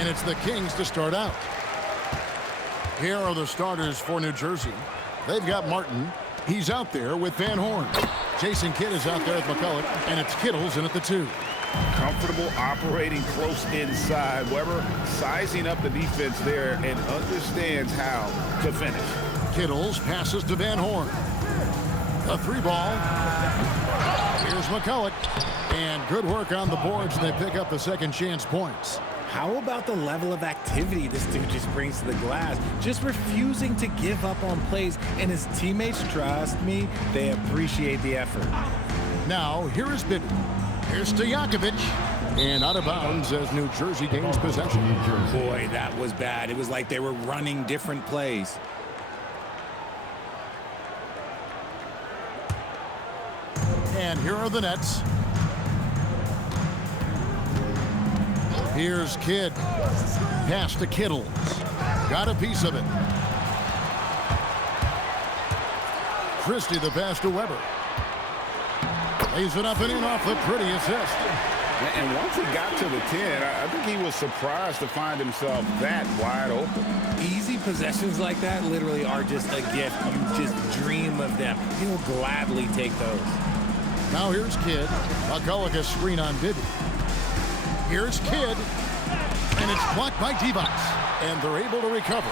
And it's the Kings to start out. Here are the starters for New Jersey. They've got Martin. He's out there with Van Horn. Jason Kidd is out there with McCulloch, and it's Kittles in at the 2. Comfortable operating close inside. Weber sizing up the defense there and understands how to finish. Kittles passes to Van Horn. A 3-ball. Here's McCulloch. And good work on the boards, and they pick up the second chance points. How about the level of activity this dude just brings to the glass? Just refusing to give up on plays, and his teammates, trust me, they appreciate the effort. Now, here is Bibby. Here's Stojakovic. And out of bounds as New Jersey gains possession. Boy, that was bad. It was like they were running different plays. And here are the Nets. Here's Kidd. Pass to Kittles. Got a piece of it. Christie the pass to Weber. Lays it up and in off the pretty assist. And once he got to the 10, I think he was surprised to find himself that wide open. Easy possessions like that literally are just a gift. You just dream of them. He'll gladly take those. Now here's Kidd. McCulloch a screen on Bibby. Here's Kidd. And it's blocked by Divac. And they're able to recover.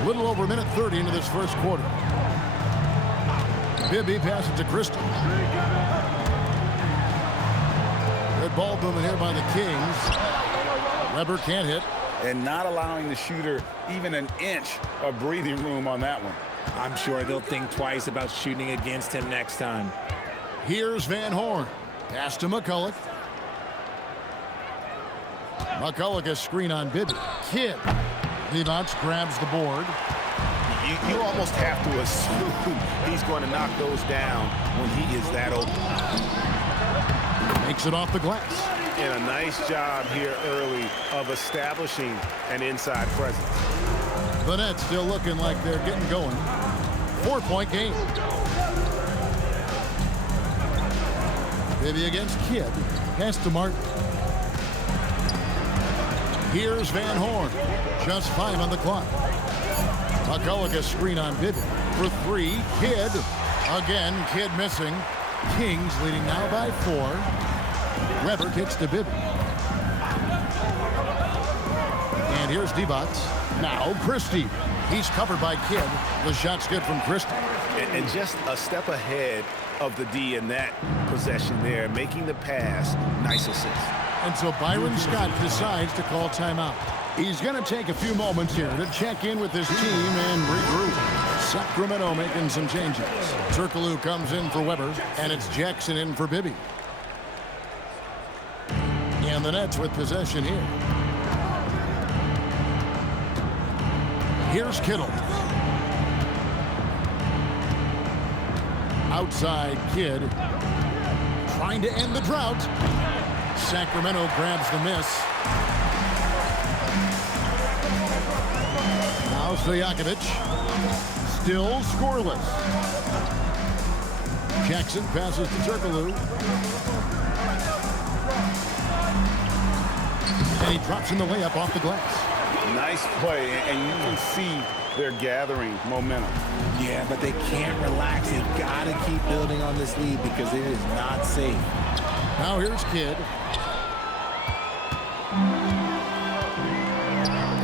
A little over a minute 30 into this first quarter. Bibby passes to Christie. Good ball movement here by the Kings. Weber can't hit. And not allowing the shooter even an inch of breathing room on that one. I'm sure they'll think twice about shooting against him next time. Here's Van Horn. Pass to McCulloch. McCulloch a screen on Bibby. Kidd. Divac grabs the board. You almost have to assume he's going to knock those down when he is that open. Makes it off the glass. And a nice job here early of establishing an inside presence. The Nets still looking like they're getting going. 4-point game. Bibby against Kidd. Pass to Martin. Here's Van Horn. Just 5 on the clock. McCulloch a screen on Bibby. For 3, Kidd. Again, Kidd missing. Kings leading now by 4. Weber kicks to Bibby. And here's Divac. Now Christie. He's covered by Kidd. The shot's good from Christie. And just a step ahead of the D in that possession there, making the pass. Nice assist. And so Byron Scott decides to call timeout. He's going to take a few moments here to check in with his team and regroup. Sacramento making some changes. Turkoglu comes in for Weber, and it's Jackson in for Bibby. And the Nets with possession here. Here's Kittle. Outside Kidd. Trying to end the drought. Sacramento grabs the miss. Now Stojakovic. Still scoreless. Jackson passes to Turkoglu. And he drops in the layup off the glass. Nice play, and you can see they're gathering momentum. Yeah, but they can't relax. They've got to keep building on this lead because it is not safe. Now here's Kidd.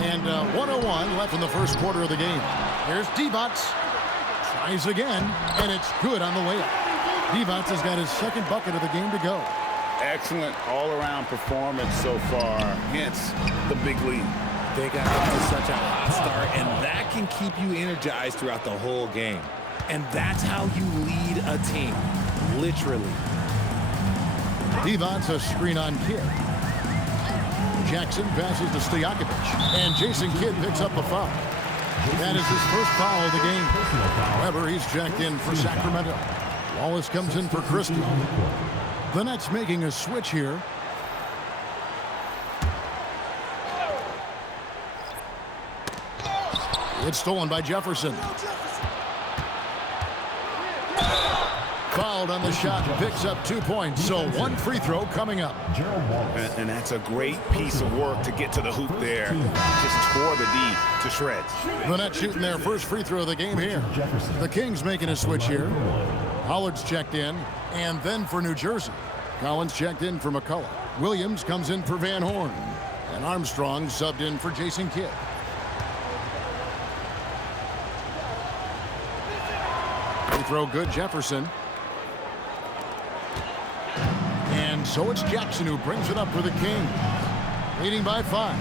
And 1:01 left in the first quarter of the game. Here's Divac. Tries again, and it's good on the layup. Divac has got his second bucket of the game to go. Excellent all-around performance so far, hence the big lead. They got off to such a hot start, and that can keep you energized throughout the whole game. And that's how you lead a team, literally. Divac a screen on Kidd. Jackson passes to Stojakovic, and Jason Kidd picks up the foul. That is his first foul of the game. However, he's checked in for Sacramento. Wallace comes in for Christie. The Nets making a switch here. It's stolen by Jefferson. fouled on the shot and picks up 2 points. So one free throw coming up. And that's a great piece of work to get to the hoop there. Just tore the D to shreds. The Nets shooting their first free throw of the game here. The Kings making a switch here. Hollard's checked in. And then for New Jersey, Collins checked in for McCullough. Williams comes in for Van Horn. And Armstrong subbed in for Jason Kidd. Free throw good, Jefferson. And so it's Jackson who brings it up for the Kings. Leading by 5.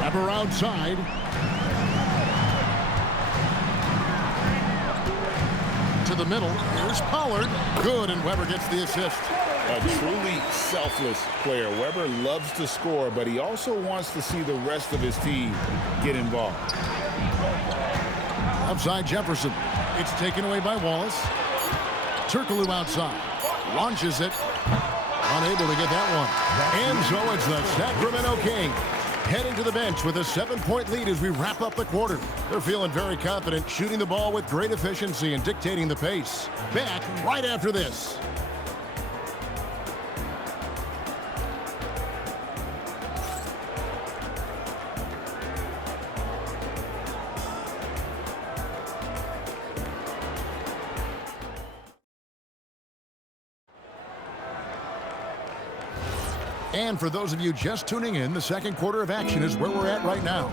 Weber outside. To the middle. Here's Pollard. Good, and Weber gets the assist. A truly selfless player. Weber loves to score, but he also wants to see the rest of his team get involved. Outside Jefferson. It's taken away by Wallace. Turkoglu outside. Launches it. Unable to get that one. And so it's the Sacramento Kings heading to the bench with a 7-point lead as we wrap up the quarter. They're feeling very confident, shooting the ball with great efficiency and dictating the pace. Back right after this. And for those of you just tuning in, the second quarter of action is where we're at right now.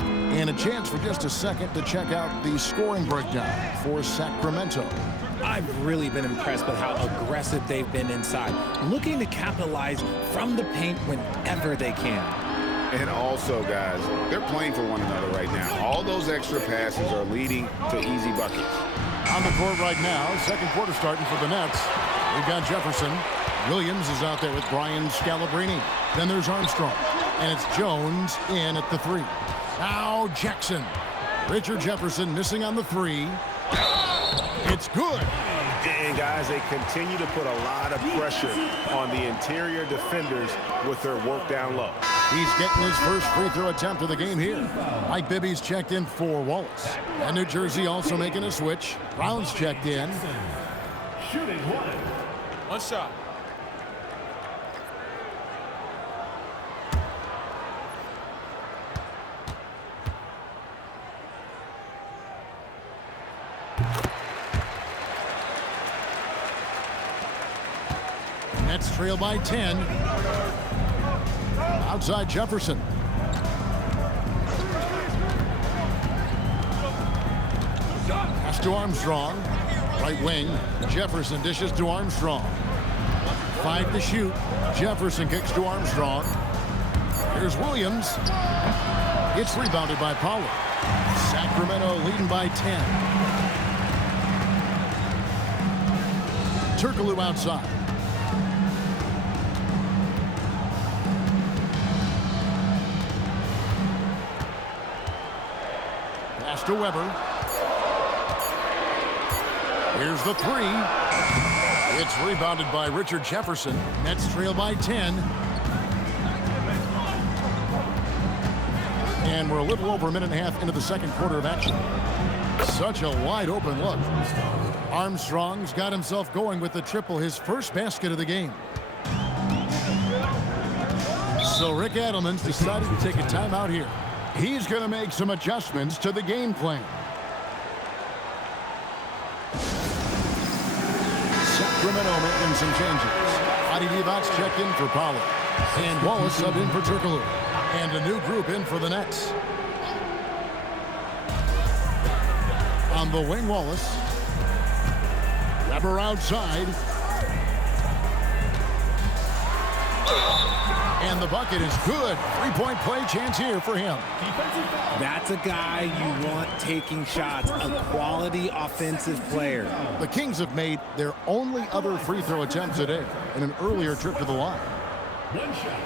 And a chance for just a second to check out the scoring breakdown for Sacramento. I've really been impressed with how aggressive they've been inside, looking to capitalize from the paint whenever they can. And also, guys, they're playing for one another right now. All those extra passes are leading to easy buckets. On the court right now, second quarter starting for the Nets. We've got Jefferson. Williams is out there with Brian Scalabrine. Then there's Armstrong. And it's Jones in at the 3. Now Jackson. Richard Jefferson missing on the 3. It's good. And guys, they continue to put a lot of pressure on the interior defenders with their work down low. He's getting his first free throw attempt of the game here. Mike Bibby's checked in for Wallace. And New Jersey also making a switch. Brown's checked in. Shooting one shot. Nets trail by 10. Outside Jefferson. Pass to Armstrong. Right wing. Jefferson dishes to Armstrong. 5 to shoot. Jefferson kicks to Armstrong. Here's Williams. It's rebounded by Pollard. Sacramento leading by 10. Turkoglu outside. Pass to Weber. Here's the 3. It's rebounded by Richard Jefferson. Nets trail by 10. And we're a little over a minute and a half into the second quarter of action. Such a wide open look. Armstrong's got himself going with the triple, his first basket of the game. So Rick Adelman's decided to take a timeout here. He's going to make some adjustments to the game plan. Sacramento making some changes. Adi Divac checked in for Pollard. And Wallace subbed in for Turkoglu. And a new group in for the Nets. On the wing, Wallace. Weber outside. And the bucket is good. 3-point play chance here for him. That's a guy you want taking shots, a quality offensive player. The Kings have made their only other free throw attempt today in an earlier trip to the line. One shot.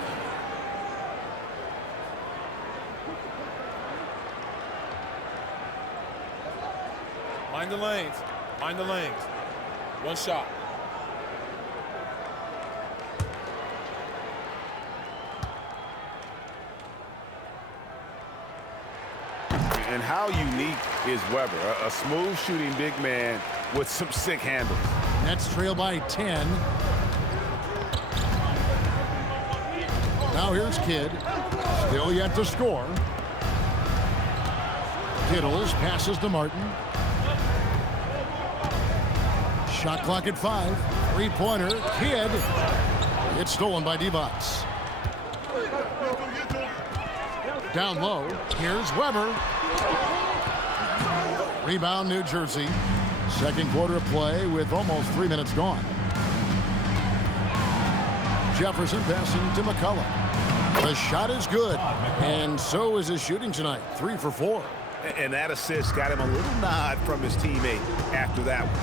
Mind the lanes. Mind the lanes. One shot. And how unique is Weber? A smooth shooting big man with some sick handles. Nets trail by 10. Now here's Kidd. Still yet to score. Kittles passes to Martin. Shot clock at 5. Three-pointer. Kidd. It's stolen by Divac. Down low. Here's Weber. Rebound, New Jersey. Second quarter of play with almost 3 minutes gone. Jefferson passing to McCullough. The shot is good, and so is his shooting tonight. 3 for 4. And that assist got him a little nod from his teammate after that one.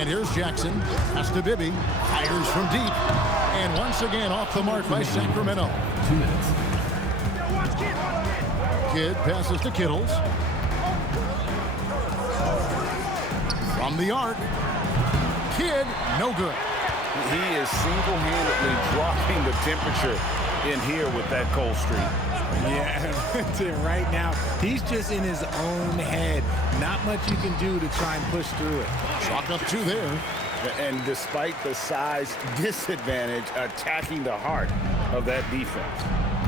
And here's Jackson. Pass to Bibby. Fires from deep. And once again off the mark by Sacramento. 2 minutes. Kidd passes to Kittles. From the arc. Kidd, no good. He is single-handedly dropping the temperature in here with that cold streak. Yeah, right now, he's just in his own head. Not much you can do to try and push through it. Chalk up 2 there. And despite the size disadvantage, attacking the heart of that defense.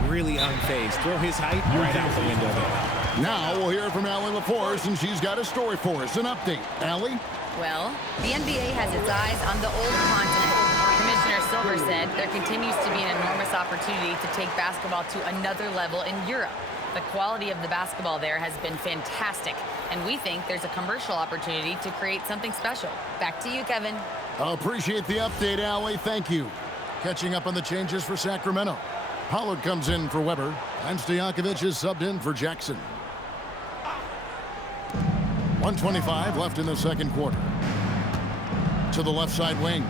Really unfazed. Throw his height right out the window there. Now we'll hear from Allie LaForce, and she's got a story for us. An update. Allie? Well, the NBA has its eyes on the old continent. Commissioner Silver said there continues to be an enormous opportunity to take basketball to another level in Europe. The quality of the basketball there has been fantastic, and we think there's a commercial opportunity to create something special. Back to you, Kevin. Appreciate the update, Allie. Thank you. Catching up on the changes for Sacramento. Pollard comes in for Weber, and Stojakovic is subbed in for Jackson. 1:25 left in the second quarter. To the left side wing.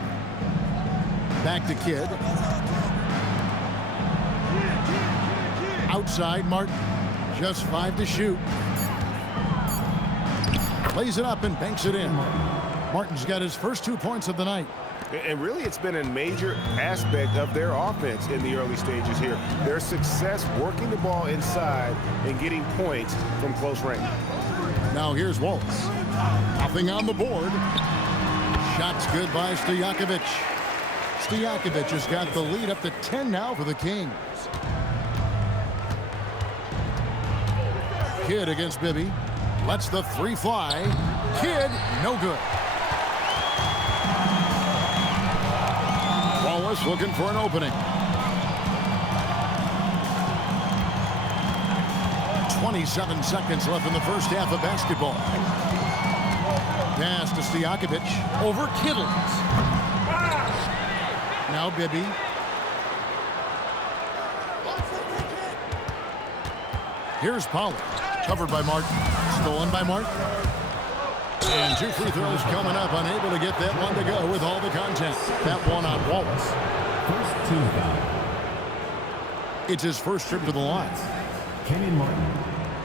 Back to Kidd. Outside, Martin. Just 5 to shoot. Lays it up and banks it in. Martin's got his first 2 points of the night. And really, it's been a major aspect of their offense in the early stages here. Their success working the ball inside and getting points from close range. Now here's Waltz. Nothing on the board. Shots good by Stojakovic. Stojakovic has got the lead up to 10 now for the Kings. Kidd against Bibby. Lets the 3 fly. Kidd, no good. Wallace looking for an opening. 27 seconds left in the first half of basketball. Pass to Stojakovic over Kittles. Now Bibby. Here's Pollard. Covered by Martin. Stolen by Martin. And 2 free throws coming up. Unable to get that one to go with all the content. That one on Wallace. First team foul. It's his first trip to the line. Kenyon Martin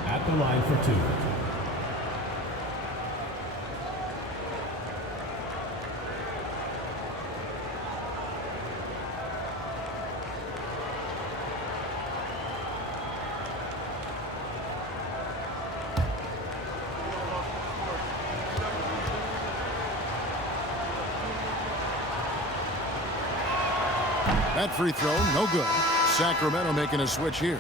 at the line for 2. That free throw, no good. Sacramento making a switch here.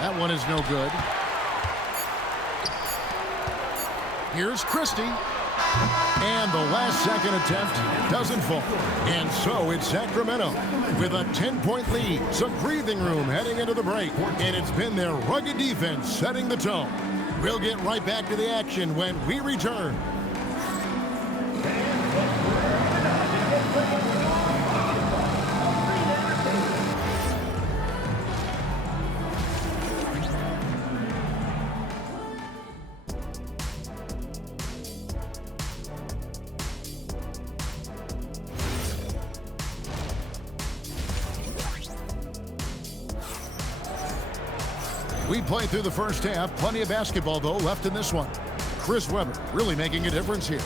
That one is no good. Here's Christie. And the last second attempt doesn't fall. And so it's Sacramento with a 10-point lead. Some breathing room heading into the break. And it's been their rugged defense setting the tone. We'll get right back to the action when we return. We played through the first half. Plenty of basketball, though, left in this one. Chris Webber really making a difference here.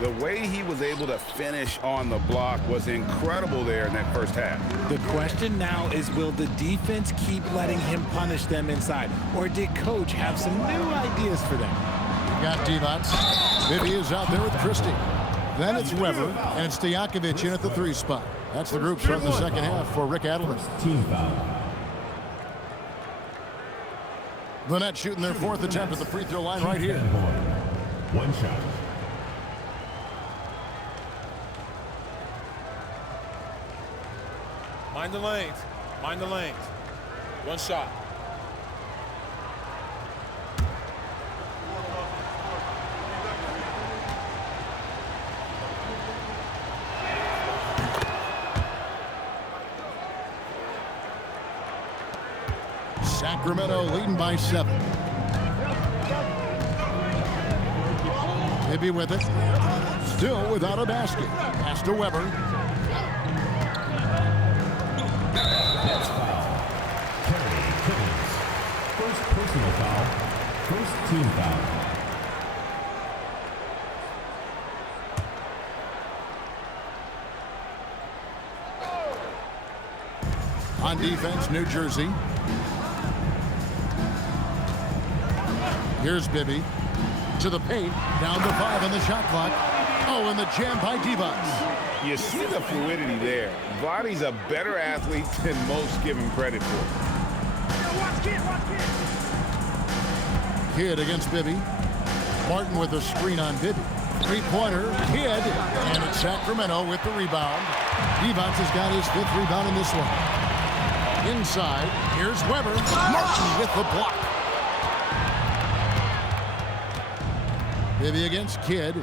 The way he was able to finish on the block was incredible there in that first half. The question now is, will the defense keep letting him punish them inside? Or did Coach have some new ideas for them? You've got Divac. Bibby is out there with Christie. Then it's Webber, and it's Stojakovic in at the 3 spot. That's the group starting the second half for Rick Adelman. Team foul. The Nets shooting their 4th attempt at the free throw line right here. One shot. Mind the lanes. Mind the lanes. One shot. Sacramento leading by 7. Bibby with it. Still without a basket. Pass to Webber. That's foul. Kerry Kittles. First personal foul. First team foul. On defense, New Jersey. Here's Bibby. To the paint. Down to 5 on the shot clock. Oh, and the jam by Divac. You see the fluidity there. Vladdy's a better athlete than most give him credit for. Kidd against Bibby. Martin with a screen on Bibby. 3-pointer. Kidd. And it's Sacramento with the rebound. Divac has got his 5th rebound in this one. Inside. Here's Webber. Martin with the block. Bibby against Kidd.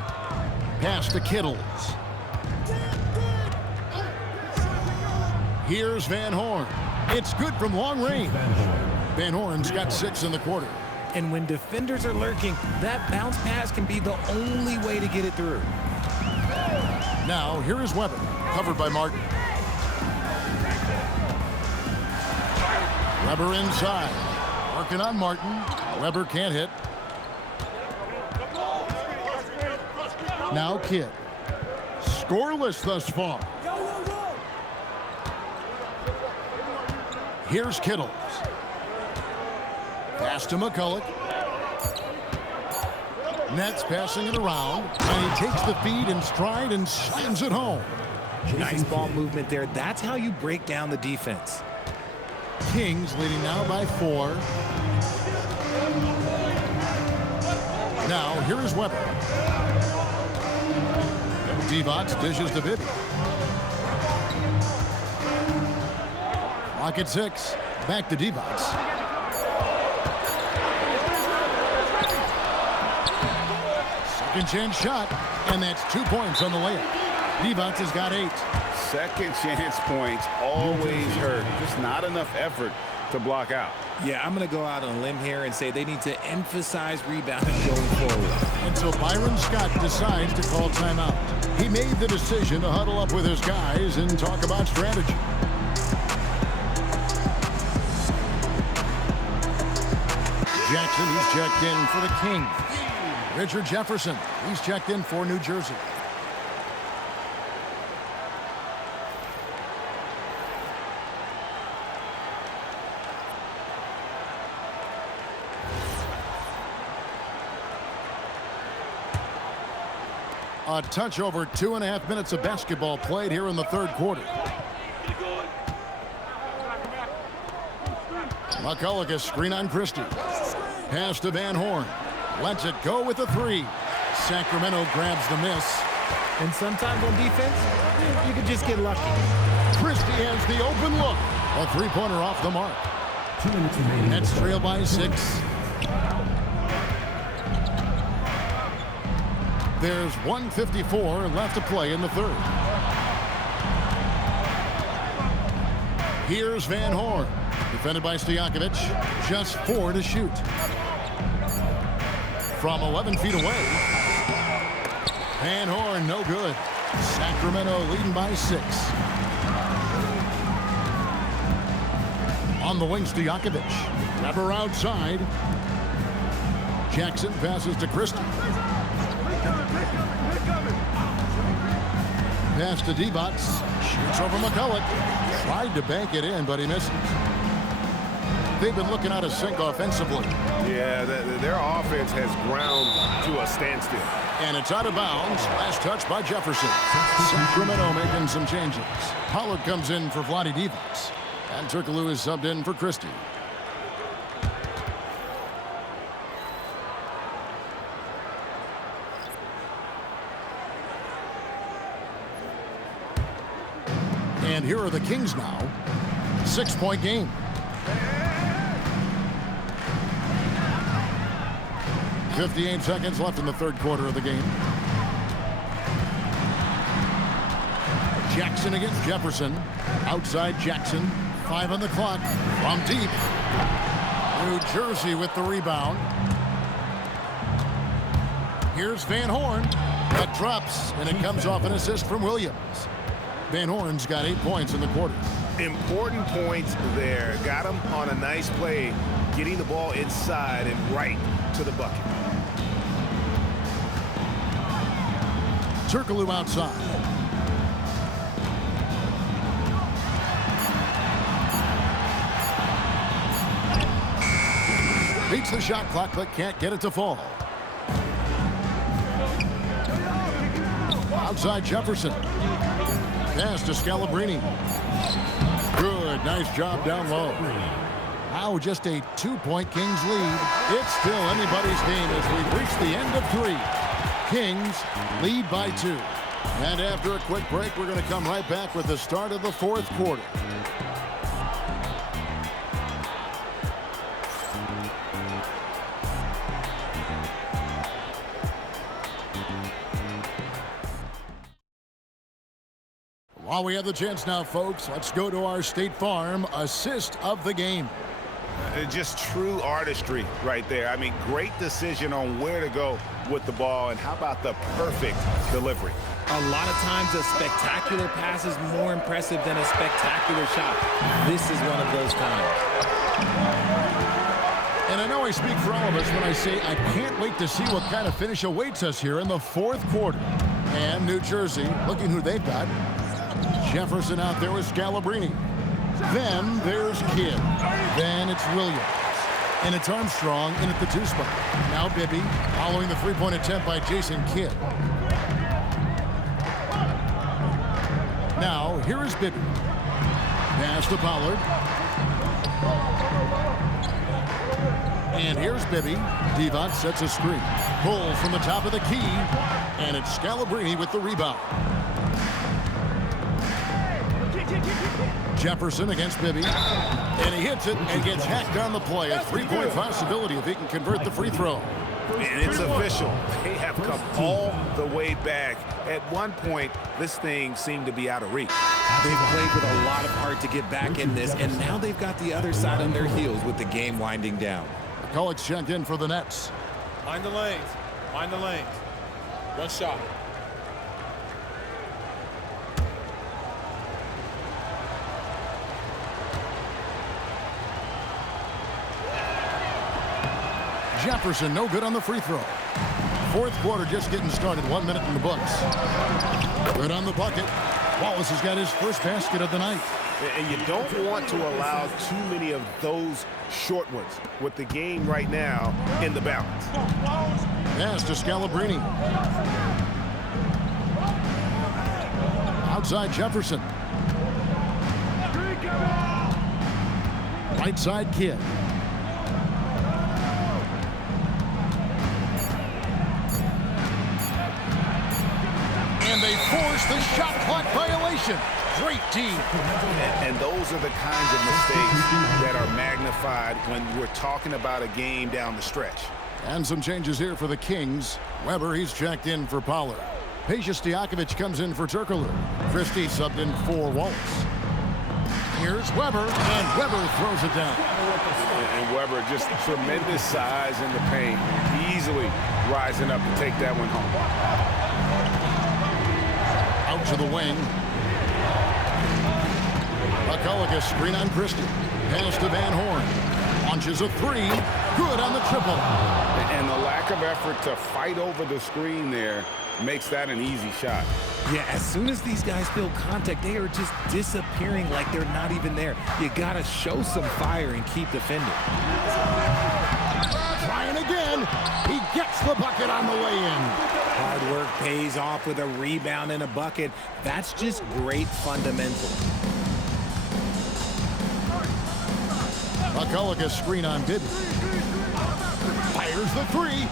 Pass to Kittles. Here's Van Horn. It's good from long range. Van Horn's got 6 in the quarter. And when defenders are lurking, that bounce pass can be the only way to get it through. Now, here is Webber, covered by Martin. Webber inside. Working on Martin. Webber can't hit. Now Kidd. Scoreless thus far. Here's Kittles. Pass to McCulloch. Nets passing it around. And he takes the feed in stride and slams it home. Nice ball movement there. That's how you break down the defense. Kings leading now by 4. Now, here is Webber. Divac dishes to Bibby. Clock at 6. Back to Divac. Second chance shot, and that's 2 points on the layup. Divac has got 8. Second chance points always hurt. Just not enough effort to block out. Yeah, I'm going to go out on a limb here and say they need to emphasize rebounding going forward. And so Byron Scott decides to call timeout. He made the decision to huddle up with his guys and talk about strategy. Jackson, he's checked in for the Kings. Richard Jefferson, he's checked in for New Jersey. A touch over 2.5 minutes of basketball played here in the 3rd quarter. McCulloch a screen on Christie. Pass to Van Horn. Lets it go with the 3. Sacramento grabs the miss. And sometimes on defense, you can just get lucky. Christie has the open look. A 3-pointer off the mark. 2 minutes remaining. Nets trail by 6. There's 1:54 left to play in the 3rd. Here's Van Horn. Defended by Stojakovic. Just 4 to shoot. From 11 feet away. Van Horn, no good. Sacramento leading by 6. On the wing, Stojakovic. Weber outside. Jackson passes to Christie. Pass to Divac. Shoots over McCulloch. Tried to bank it in, but he missed. They've been looking out of sync offensively. Yeah, their offense has ground to a standstill. And it's out of bounds. Last touch by Jefferson. Sacramento making some changes. Pollard comes in for Vlade Divac. And Turkoglu is subbed in for Christie. And here are the Kings now. 6-point game. .58 seconds left in the third quarter of the game. Jackson against Jefferson. Outside Jackson. 5 on the clock. From deep. New Jersey with the rebound. Here's Van Horn. That drops, and it comes off an assist from Williams. Van Horn's got 8 points in the quarter. Important points there. Got him on a nice play, getting the ball inside and right to the bucket. Turkoglu outside. Beats the shot clock, but can't get it to fall. Outside Jefferson. Pass to Scalabrine. Good, nice job down low. Now just a 2-point Kings lead. It's still anybody's game as we reach the end of 3. Kings lead by 2. And after a quick break, we're going to come right back with the start of the fourth quarter. While we have the chance now, folks, let's go to our State Farm assist of the game. Just true artistry right there. I mean, great decision on where to go with the ball, and how about the perfect delivery? A lot of times a spectacular pass is more impressive than a spectacular shot. This is one of those times. And I know I speak for all of us when I say I can't wait to see what kind of finish awaits us here in the fourth quarter. And New Jersey, looking who they've got. Jefferson out there with Scalabrine. Then there's Kidd. Then it's Williams. And it's Armstrong in at the 2 spot. Now Bibby following the 3-point attempt by Jason Kidd. Now here is Bibby. Pass to Pollard. And here's Bibby. Divac sets a screen. Pull from the top of the key. And it's Scalabrine with the rebound. Jefferson against Bibby. And he hits it and gets hacked on the play. A 3-point possibility if he can convert the free throw. And it's official. They have come all the way back. At one point, this thing seemed to be out of reach. They've played with a lot of heart to get back in this, and now they've got the other side on their heels with the game winding down. McCulloch's checked in for the Nets. Mind the lanes. Mind the lanes. One shot. Jefferson no good on the free throw. Fourth quarter just getting started. 1 minute in the books. Good on the bucket. Wallace has got his first basket of the night. And you don't want to allow too many of those short ones with the game right now in the balance. Pass to Scalabrine. Outside Jefferson. Right side Kidd. And they force the shot clock violation. Great team. And those are the kinds of mistakes that are magnified when we're talking about a game down the stretch. And some changes here for the Kings. Weber, he's checked in for Pollard. Peja Stojakovic comes in for Turkoglu. Christie subbed in for Wallace. Here's Weber, and Weber throws it down. And Weber, just tremendous size in the paint, easily rising up to take that one home. Out to the wing. McCullough screen on Christie. Pass to Van Horn. Launches a three. Good on the triple. And the lack of effort to fight over the screen there makes that an easy shot. Yeah, as soon as these guys feel contact, they are just disappearing like they're not even there. You got to show some fire and keep defending. Trying again. He gets the bucket on the way in. Hard work pays off with a rebound and a bucket. That's just great fundamentals. McCullough screen on Bibby. Fires the three.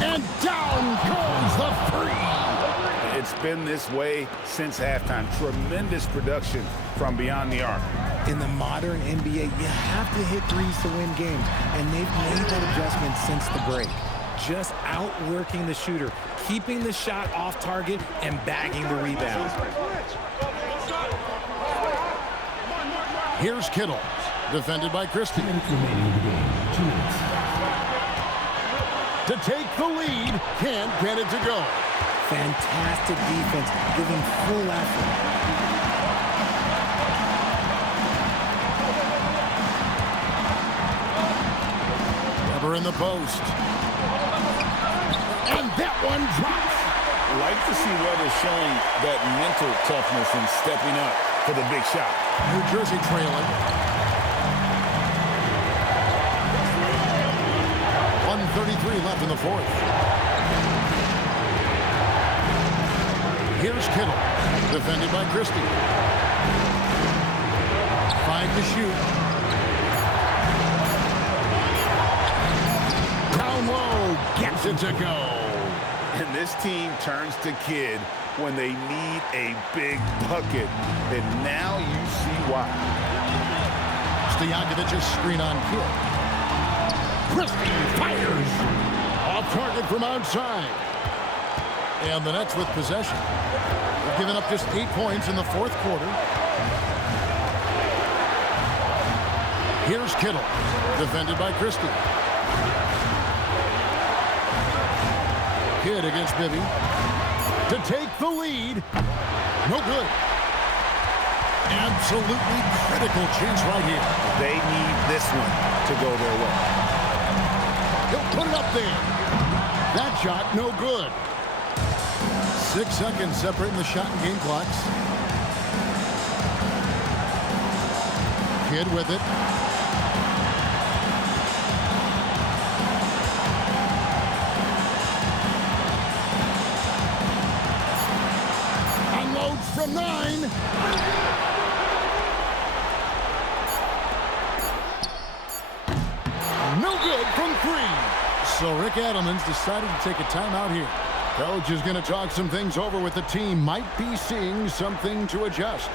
And down goes the three. It's been this way since halftime. Tremendous production from beyond the arc. In the modern NBA, you have to hit threes to win games, and they've made that adjustment since the break. Just outworking the shooter, keeping the shot off target, and bagging the rebound. Here's Kittle, defended by Christie. 2 minutes remaining in the game. 2 minutes. To take the lead, can't get it to go. Fantastic defense, giving full effort. Weber in the post. And that one drops. Like to see Weber showing that mental toughness and stepping up for the big shot. New Jersey trailing. 1:33 left in the fourth. Here's Kittle, defended by Christie. 5 to shoot. Down low, gets it to go. And this team turns to Kidd when they need a big bucket. And now you see why. Stojakovic's screen on Kidd. Christie fires. Off target from outside. And the Nets with possession. They've given up just 8 points in the fourth quarter. Here's Kittle, defended by Christie. Kidd against Bibby. To take the lead. No good. Absolutely critical chance right here. They need this one to go their way. He'll put it up there. That shot, no good. 6 seconds separating the shot and game clocks. Kidd with it. Unloads from 9. No good from 3. So Rick Adelman's decided to take a timeout here. Coach is going to talk some things over with the team. Might be seeing something to adjust.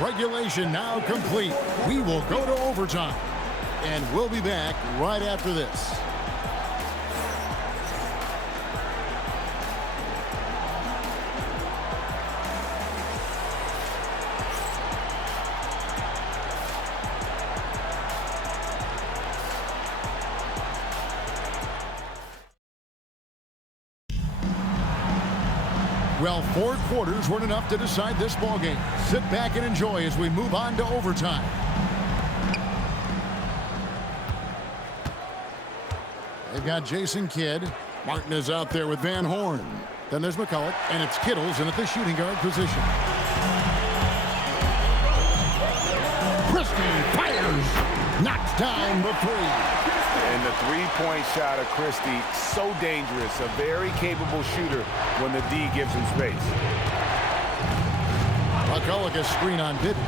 Regulation now complete. We will go to overtime. And we'll be back right after this. Well, 4 quarters weren't enough to decide this ball game. Sit back and enjoy as we move on to overtime. They've got Jason Kidd. Martin is out there with Van Horn. Then there's McCulloch, and it's Kittles in at the shooting guard position. Christie fires. Knocks down the 3. And the three-point shot of Christie, so dangerous. A very capable shooter when the D gives him space. McCulloch is screen on Bidden.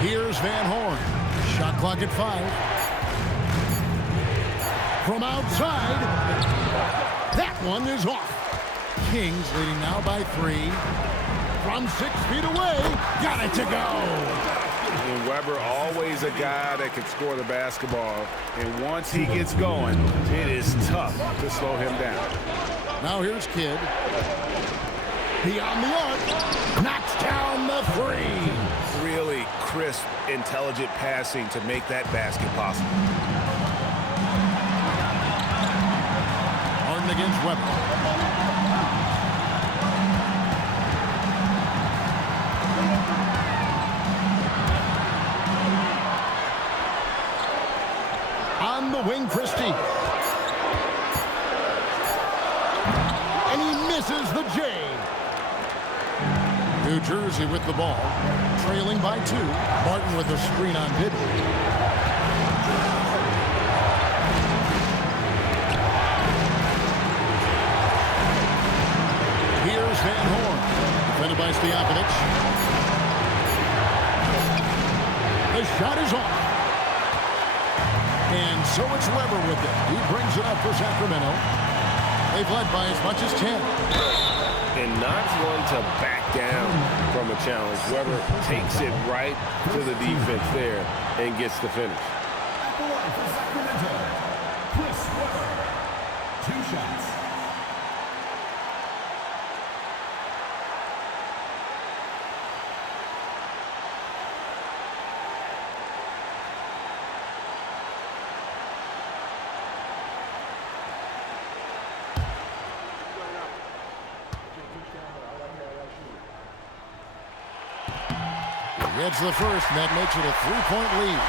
Here's Van Horn. Shot clock at 5. From outside. That one is off. Kings leading now by 3. From 6 feet away. Got it to go. And Webber, always a guy that can score the basketball. And once he gets going, it is tough to slow him down. Now here's Kidd. Beyond the arc. Knocks down the 3. Really crisp, intelligent passing to make that basket possible. Harden against Webber. On the wing, Christie. And he misses the J. New Jersey with the ball. Trailing by 2. Martin with a screen on Bidden. Here's Van Horn. Defended by Stojakovic. The shot is off. And so it's Webber with it. He brings it up for Sacramento. They've led by as much as 10. And not one to back down from a challenge. Webber takes it right to the defense there and gets the finish. At the line for Sacramento, Chris Webber. 2 shots. Gets the first, and that makes it a 3-point lead.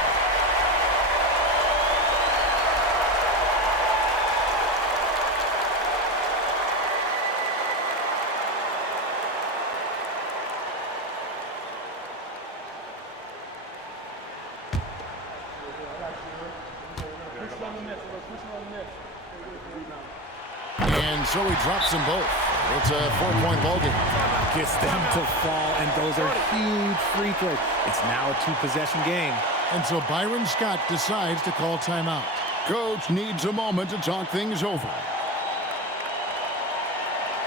And so he drops them both. It's a 4-point ball game. Gets them to fall, and those are huge free throws. It's now a 2-possession game. And so Byron Scott decides to call timeout. Coach needs a moment to talk things over.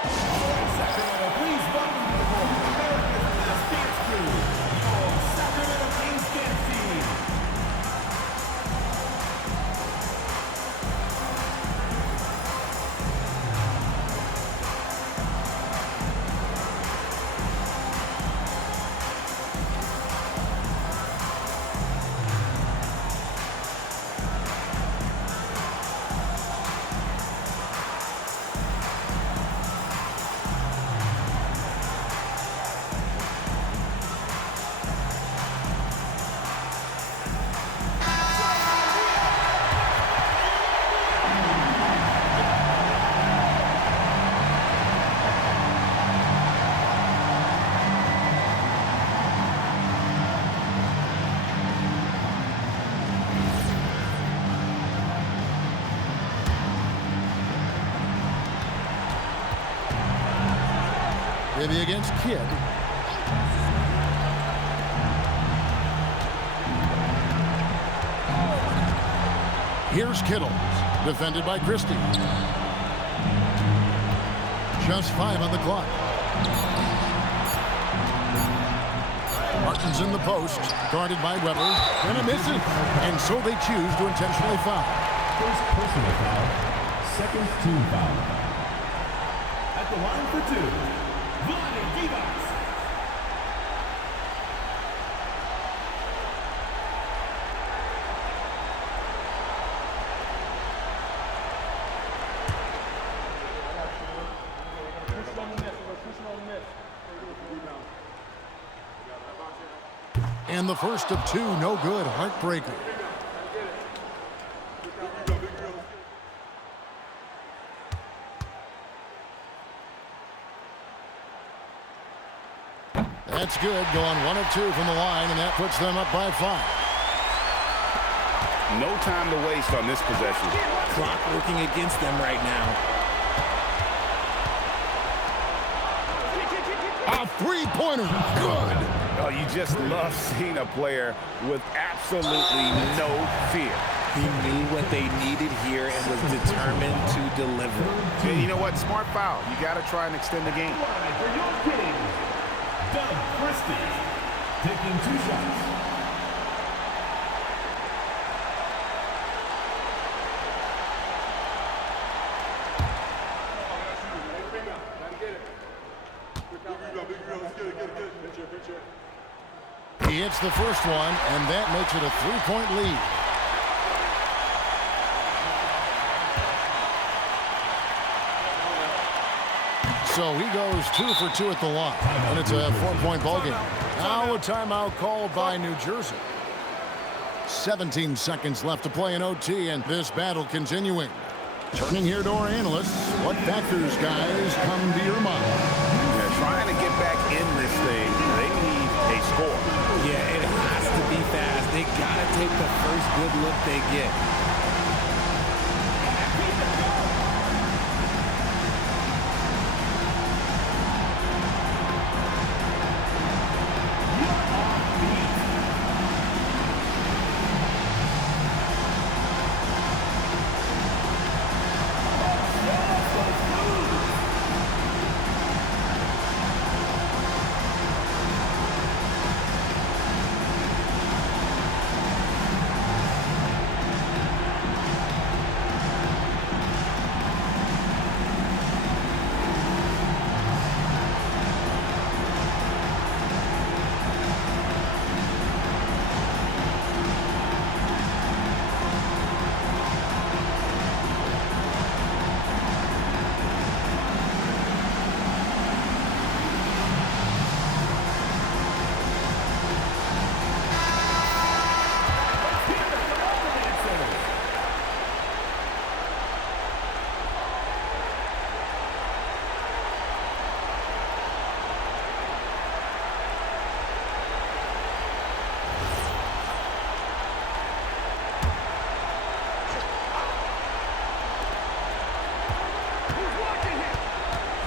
Sacramento, please welcome to the court America's Last Dance Crew, your Sacramento Kings dance team. Maybe against Kidd. Here's Kittles, defended by Christie. Just 5 on the clock. Martin's in the post, guarded by Webber, and a misses. And so they choose to intentionally foul. First personal foul, second team foul. At the line for 2, Vlade Divac. And the first of two, no good, heartbreaker. That's good, going 1 of 2 from the line, and that puts them up by 5. No time to waste on this possession. Clock working against them right now. A three-pointer, good. Oh, you just love seeing a player with absolutely no fear. He knew what they needed here and was determined to deliver. And you know what? Smart foul. You got to try and extend the game. For your Kings, Doug Christie, taking 2 shots. He hits the first one, and that makes it a 3-point lead. So he goes 2 for 2 at the line, and it's a 4-point ball game. Now a timeout called by New Jersey. 17 seconds left to play in OT, and this battle continuing. Turning here to our analysts, what factors, guys, come to your mind? Yeah, trying to get back in this thing, they need a score. Yeah, it has to be fast. They got to take the first good look they get.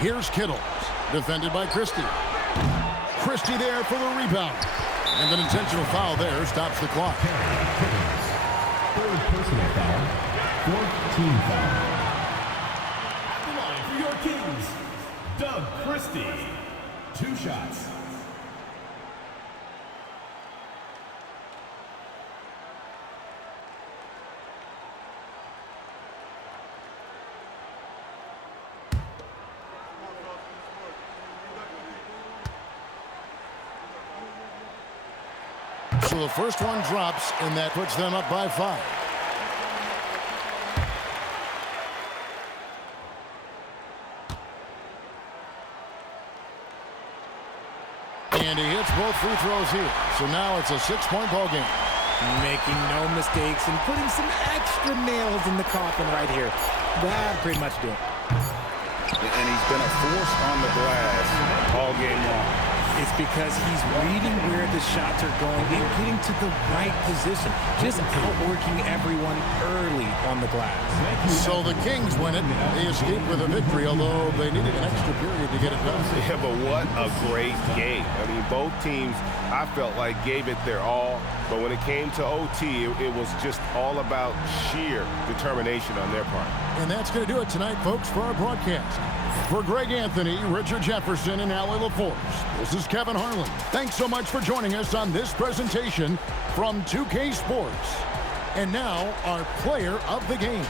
Here's Kittle, defended by Christie. Christie there for the rebound. And an intentional foul there stops the clock. Third personal foul, 4th team foul. At the line for your Kings, Doug Christie. 2 shots. So the first one drops, and that puts them up by 5. And he hits both free throws here. So now it's a 6-point ball game. Making no mistakes and putting some extra nails in the coffin right here. That pretty much did. And he's been a force on the glass all game long. It's because he's reading where the shots are going and getting to the right position. Just outworking everyone early on the glass. So the Kings win it. They escape with a victory, although they needed an extra period to get it done. Yeah, but what a great game. I mean, both teams, I felt like, gave it their all. But when it came to OT, it was just all about sheer determination on their part. And that's going to do it tonight, folks, for our broadcast. For Greg Anthony, Richard Jefferson, and Allie LaForce, this is Kevin Harlan. Thanks so much for joining us on this presentation from 2K Sports. And now, our player of the game.